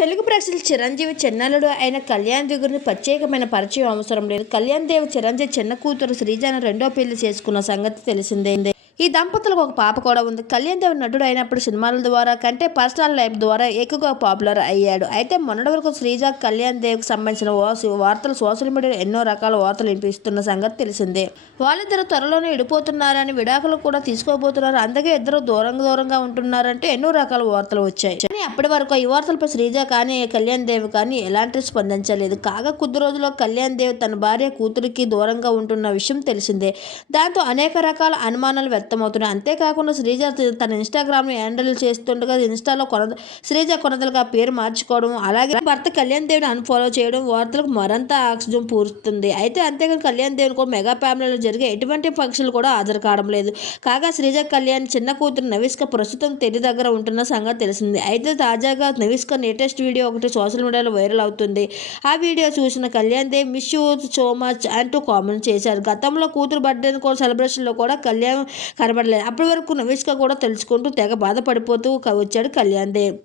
తెలుగు ప్రేక్షకులు చిరంజీవి చిన్నల్లుడు అయిన కళ్యాణ్ గురించి ప్రత్యేకమైన పరిచయం అవసరం లేదు. కళ్యాణ్ దేవ్ చిరంజీవి చిన్న కూతురు శ్రీజను రెండో పెళ్లి చేసుకున్న సంగతి తెలిసిందే. ఈ దంపతులకు ఒక పాప కూడా ఉంది. కళ్యాణ్ దేవ్ నటుడు అయినప్పుడు సినిమాల ద్వారా కంటే పర్సనల్ లైఫ్ ద్వారా ఎక్కువగా పాపులర్ అయ్యాడు. అయితే మొన్నటి వరకు శ్రీజ కళ్యాణ్ దేవ్కి సంబంధించిన వార్తలు సోషల్ మీడియాలో ఎన్నో రకాల వార్తలు వినిపిస్తున్న సంగతి తెలిసిందే. వాళ్ళిద్దరు త్వరలోనే విడిపోతున్నారని, విడాకులు కూడా తీసుకోబోతున్నారు, అందుకే ఇద్దరు దూరంగా ఉంటున్నారంటే ఎన్నో రకాల వార్తలు వచ్చాయి. కానీ అప్పటి వరకు ఈ వార్తలపై శ్రీజ కానీ కళ్యాణ్ దేవ్ కానీ ఎలాంటి స్పందించలేదు. కాగా కొద్ది రోజుల్లో కళ్యాణ్ దేవ్ తన భార్య కూతురికి దూరంగా ఉంటున్న విషయం తెలిసిందే. దాంతో అనేక రకాల అనుమానాలు వ్యక్తమవుతున్నాయి. అంతేకాకుండా శ్రీజ తన ఇన్స్టాగ్రామ్ హ్యాండిల్ చేస్తుండగా ఇన్స్టాలో శ్రీజ కొనదలుగా పేరు మార్చుకోవడం, అలాగే భర్త కళ్యాణ్ దేవ్ని అన్ఫాలో చేయడం వార్తలకు మరింత ఆక్సిజన్ పూరుస్తుంది. అయితే అంతేకాదు కళ్యాణ్ దేవ్ కూడా మెగా ఫ్యామిలీలో జరిగే ఎటువంటి ఫంక్షన్లు కూడా హాజరు కావడం లేదు. కాగా శ్రీజ కళ్యాణ్ చిన్న కూతురు నవిష్క ప్రస్తుతం తెలి దగ్గర ఉంటున్న సంగతి తెలిసింది. అయితే తాజాగా నవిష్క లేటెస్ట్ వీడియో ఒకటి సోషల్ మీడియాలో వైరల్ అవుతుంది. ఆ వీడియో చూసిన Kalyan Dev miss you so much అంటూ కామెంట్ చేశారు. గతంలో కూతురు బర్త్డే కూడా సెలబ్రేషన్లో కూడా కళ్యాణ్ కనబడలేదు. అప్పటి వరకు నవిష్క కూడా తెలుసుకుంటూ తెగ బాధపడిపోతూ వచ్చాడు కళ్యాణ్ దేవ్.